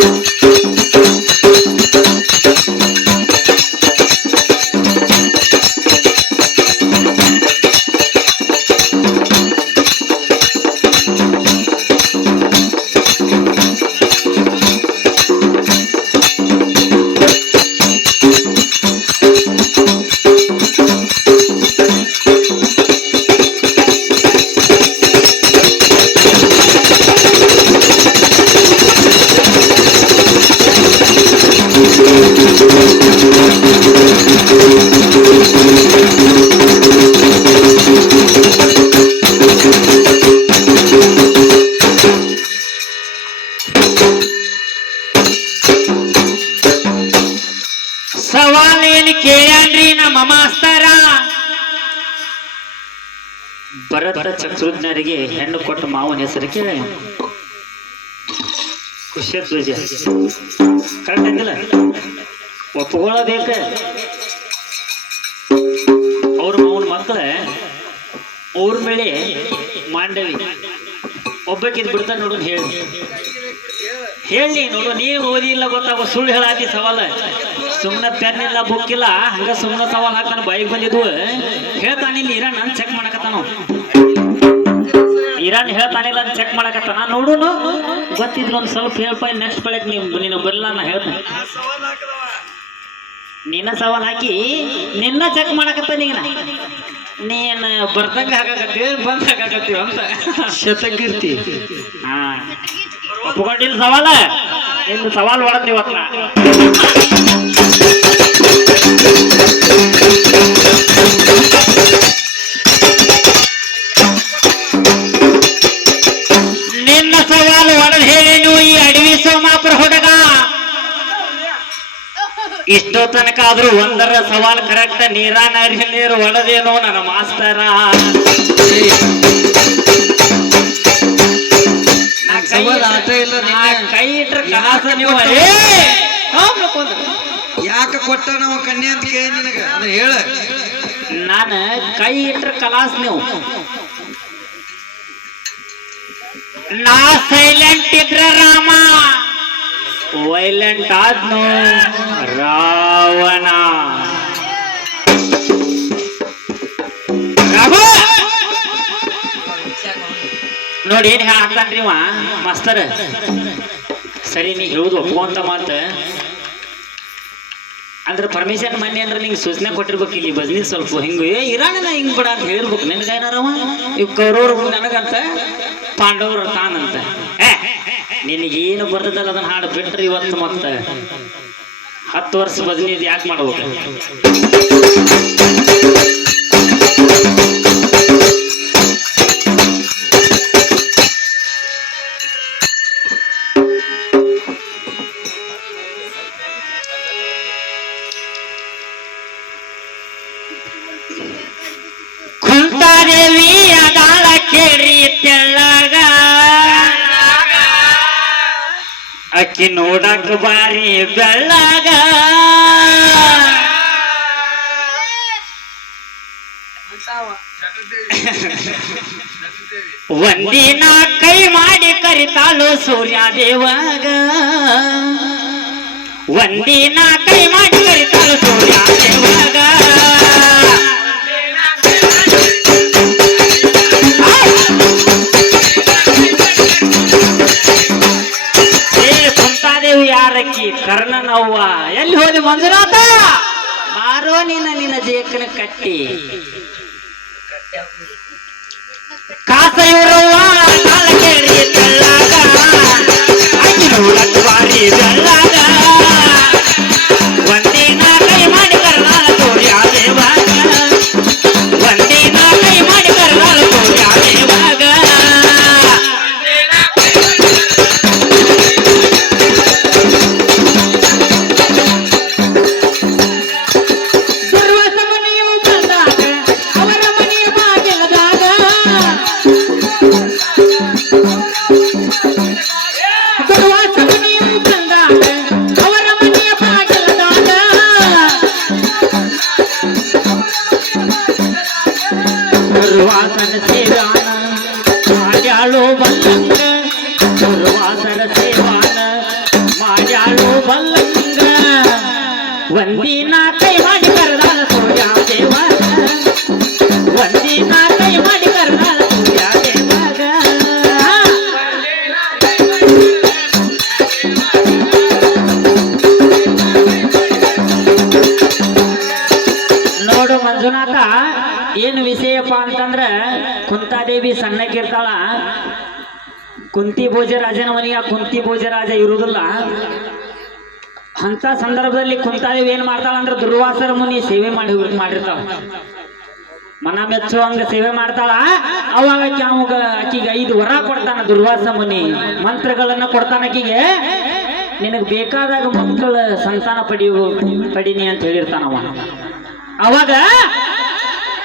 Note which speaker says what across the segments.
Speaker 1: Thank you. ಸವಾಲ್ ಏನ್ ಕೇಳ್ಯಾನ್ರಿ ನಮ್ಮ ಮಾಸ್ತರ? ಭರತ ಚತುರ್ಜ್ಞರಿಗೆ ಹೆಣ್ಣು ಕೊಟ್ಟ ಮಾವನ ಹೆಸರು ಕೇಳ ಧ್ವಜ ಕರೆಕ್ಟ್ ಐತಿಲ್ಲ ಒಪ್ಪಿಕೊಳ್ಳಬೇಕ ಅವ್ರ ಮಾವನ ಮಕ್ಕಳ ಅವ್ರ ಮೇಲೆ ಮಾಂಡವಿ. ಒಬ್ಬಕ್ಕಿದ್ ಬಿಡ್ತಾನೆ ನೋಡೋಣ ಹೇಳಿ. ಹೇಳಿ ನೋಡು ನೀನು ಓದಿಲ್ಲ ಗೊತ್ತಾಗೋ ಸುಳ್ಳು ಹೇಳಾತಿ ಸವಾಲ. ಸುಮ್ಮನೆ ಪೆನ್ ಇಲ್ಲ ಬುಕ್ ಇಲ್ಲ ಹಂಗ ಸುಮ್ಮನೆ ಸವಾಲ್ ಹಾಕ್ತಾನ ಬೈಕ್ ಬಂದಿದ್ವು. ಹೇಳ್ತಾನೆ ಇಲ್ಲಿ ಇರಾನ್ ನಾನು ಚೆಕ್ ಮಾಡಕತ್ತಾನ ಇರಾನ್ ಹೇಳ್ತಾನಿಲ್ಲ ಅಂತ ಚೆಕ್ ಮಾಡಕತ್ತಾನ. ನೋಡುನು ಗೊತ್ತಿದ್ರು ಒಂದ್ ಸ್ವಲ್ಪ ಹೇಳ್ಪ ನೆಕ್ಸ್ಟ್ ಬೆಳಕ್ ನೀವು ನೀನು ಬರಲ್ಲ ನಾ ಹೇಳ್ತಾನೆ. ನಿನ್ನ ಸವಾಲ್ ಹಾಕಿ ನಿನ್ನ ಚೆಕ್ ಮಾಡಕತ್ತಾನ ಈಗ ನೀನು ನೀನ್ ಬರ್ದಂಗ ಹಾಕಾಕತ್ತೀವಿ ಬಂದ್ ಹಾಕಾಕತ್ತೀವಿ ಅಂತ.
Speaker 2: ಶತಕೀರ್ತಿ.
Speaker 1: ಹಾ. ಒಪ್ಕೊಂಡಿಲ್ಲ ಸವಾಲ? ಇನ್ನು ಸವಾಲ್ ನೀವು ಇವತ್ತ ನಿನ್ನ ಸವಾಲು ಒಳಗ್ ಹೇಳೇನು ಈ ಅಡವಿ ಸೋಮಾಪುರ ಹುಡುಗ. ಇಷ್ಟೋ ತನಕ ಆದ್ರೂ ಒಂದರ ಸವಾಲ್ ಕರೆಕ್ಟ್ ನೀರ ನರಿ ನೀರು ಒಳದೇನೋ ನನ್ನ ಮಾಸ್ತರ.
Speaker 2: ಸವಾಲ್ ನಿನ್ನೆ.
Speaker 1: ಕೈ ಇಟ್ರೆ ಕಲಾಸ ನೀವು!
Speaker 2: ಯಾಕ ಕೊಟ್ಟ ನಾವು ಕನ್ಯಾ ಅಂತ ಕೇಳಿ ನಿನಗ? ಅಂದ್ರೆ ಹೇಳ.
Speaker 1: ನಾನು ಕೈ ಇಟ್ರೆ ಕಲಾಸ್ ನೀವು. ನಾ ಸೈಲೆಂಟ್ ಇದ್ರ ರಾಮ. ವೈಲೆಂಟ್ ಆದ್ನು ರಾವಣ. ನೋಡಿ ಏನ್ ಹಾಕ್ತಾನ್ರಿ ಇವ? ಮಾಸ್ತರ್ ಸರಿ, ನೀ ಹೇಳುದು ಒಪ್ಕೊಂತ ಮಾತ. ಅಂದ್ರೆ ಪರ್ಮಿಷನ್ ಮನೆ ಅಂದ್ರೆ ನಿಂಗೆ ಸೂಚನೆ ಕೊಟ್ಟಿರ್ಬೇಕು ಇಲ್ಲಿ ಬಜ್ನಿ ಸ್ವಲ್ಪ ಹಿಂಗೆ, ಏ, ಇರಾಣನ ಹಿಂಗ್ ಬಿಡ ಅಂತ ಹೇಳಿರ್ಬೇಕು. ನಿನಗೆ ಏನಾರವ ಇವ್ ಕೌರವ್ರು ನನಗಂತ, ಪಾಂಡವರು ತಾನಂತ. ನಿನಗೇನು ಬರ್ತದಲ್ಲ ಅದನ್ನ ಹಾಡು ಬಿಟ್ರಿ ಇವತ್ತು ಮತ್ತೆ. ಹತ್ತು ವರ್ಷ ಬಜ್ನಿ ಇದು ಯಾಕೆ ಮಾಡ್ಬೇಕು? ಅಕ್ಕಿ ನೋಡಕ್ ಬಾರಿ ಬೆಳ್ಳಾಗ. ಒಂದಿನ ಕೈ ಮಾಡಿ ಕರಿತಾಳು ಸೂರ್ಯ ದೇವಾಗ ಒಂದಿನ ಕೈ ಮಾಡಿ ಕರಿತಾಳು ಸೂರ್ಯ ದೇವಾಗ ಜೇಕನ ಕಟ್ಟಿ. ಕಾಸ ಇವರವ್ವ ಒಂದಿನ ಕೈ ಮಾಡಿ ಕರೆದಾಳ ಸೂರ್ಯ ದೇವಾಗ ಒಂದಿನ ಕೈ ಮಾಡಿ ಕರ್ನಾ ಸೂರ್ಯ ದೇವಾಗ ನೋಡು ಮಂಜುನಾಥ, ಏನು ವಿಷಯಪ್ಪ ಅಂತಂದ್ರ ಕುಂತಾದೇವಿ ಸಣ್ಣಕ್ಕಿರ್ತಾಳ ಕುಂತಿ ಭೋಜರಾಜನ ಮನೆಯ ಕುಂತಿ ಭೋಜರಾಜ ಇರುವುದಿಲ್ಲ ಅಂತ ಸಂದರ್ಭದಲ್ಲಿ ಕುಂತಾದೇವಿ ಏನ್ ಮಾಡ್ತಾಳ ಅಂದ್ರೆ ದುರ್ವಾಸರ ಮುನಿ ಸೇವೆ ಮಾಡಿ ಮಾಡಿರ್ತಾಳ. ಮನ ಮೆಚ್ಚುವಂಗ ಸೇವೆ ಮಾಡ್ತಾಳ. ಅವಾಗ ಅವಾಗ ಆಕಿಗೆ ಐದು ವರ ಕೊಡ್ತಾನ ದುರ್ವಾಸ ಮುನಿ. ಮಂತ್ರಗಳನ್ನ ಕೊಡ್ತಾನ ಆಕಿಗೆ. ನಿನಗೆ ಬೇಕಾದಾಗ ಮಕ್ಕಳ ಸಂತಾನ ಪಡಿಯು ಪಡಿನಿ ಅಂತ ಹೇಳಿರ್ತಾನವ ಅವಾಗ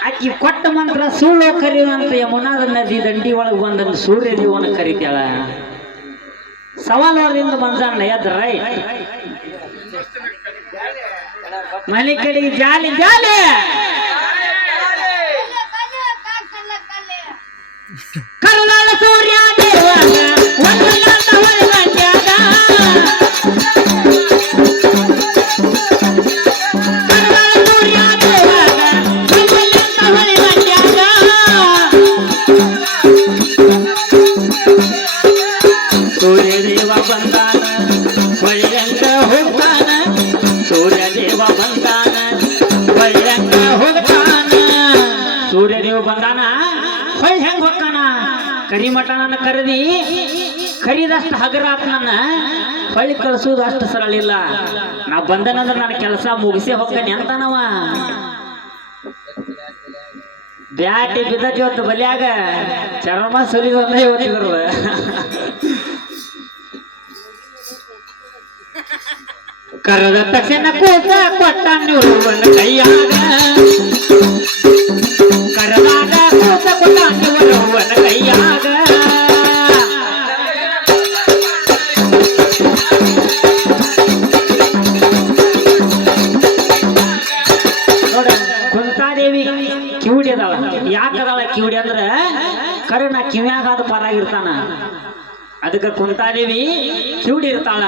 Speaker 1: ಆಕಿ ಕೊಟ್ಟ ಮಂತ್ರ ಸುಳ್ಳು ಕರೆಯುವಂತ ಯಮುನಾದ ನದಿ ದಂಡಿ ಒಳಗೆ ಬಂದ ಸೂರ್ಯ ದೇವನ ಕರಿತಾಳ. ಸವಾಲದಿಂದ ಬಂದ ಎದ್ರ ಮನೆ ಕಡೆಗೆ ಜಾಲಿ ಜಾಲಿ. ಕರುನಾಳ ಸೂರ್ಯ ದೇವಾಗ ಕರಿಮಠನ ಕರೆದಿ ಕರಿದಷ್ಟು ಹಗರಾತ್ ನನ್ನ. ಹೊಳ್ಳಿ ಕಳಿಸೋದು ಅಷ್ಟು ಸರಳ ಇಲ್ಲ. ನಾ ಬಂದನಂದ್ರೆ ನನ್ನ ಕೆಲಸ ಮುಗಿಸಿ ಹೋಗ್ತೇನೆ ಅಂತಾನವ. ಬ್ಯಾಟಿ ಬಿದ್ದತಿ ಇವತ್ತು ಬಲಿಯಾಗ ಚರ್ಮ ಸುಲಿದ ಇವತ್ತಿದ್ರು ಕರೆದ ತಕ್ಷಣ ಕೂತ ಕೊಟ್ಟ ನೀವು ಕೈಯಾಗ. ಕಿವಿಡಿ ಅಂದ್ರ ನಾ ಕಿವಿಯಾಗ ಅದು ಪರಾಗಿರ್ತಾನ ಅದಕ್ಕೆ ಕುಂತಾದೇವಿ, ಕಿವಿಡಿ ಇರ್ತಾಳ.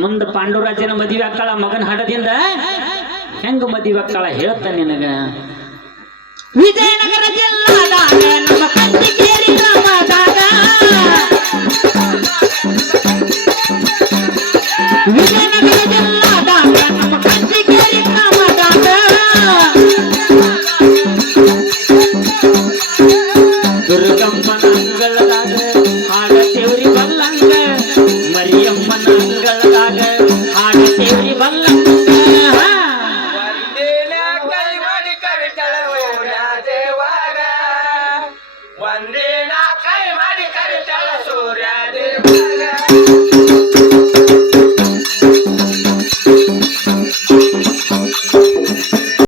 Speaker 1: ಮುಂದ ಪಾಂಡುರಾಜನ ಮದುವೆ ಆಕ್ಕಾಳ ಮಗನ ಹಡದಿಂದ ಹೆಂಗ ಮದುವೆ ಅಕ್ಕಳ ಹೇಳ್ತ ನಿನಗ. ವಿಜಯನಗರ ಜಿಲ್ಲಾದಾಗ ನಮ್ಮ ಕಂದಿಗೇರಿ ಗ್ರಾಮದಾಗ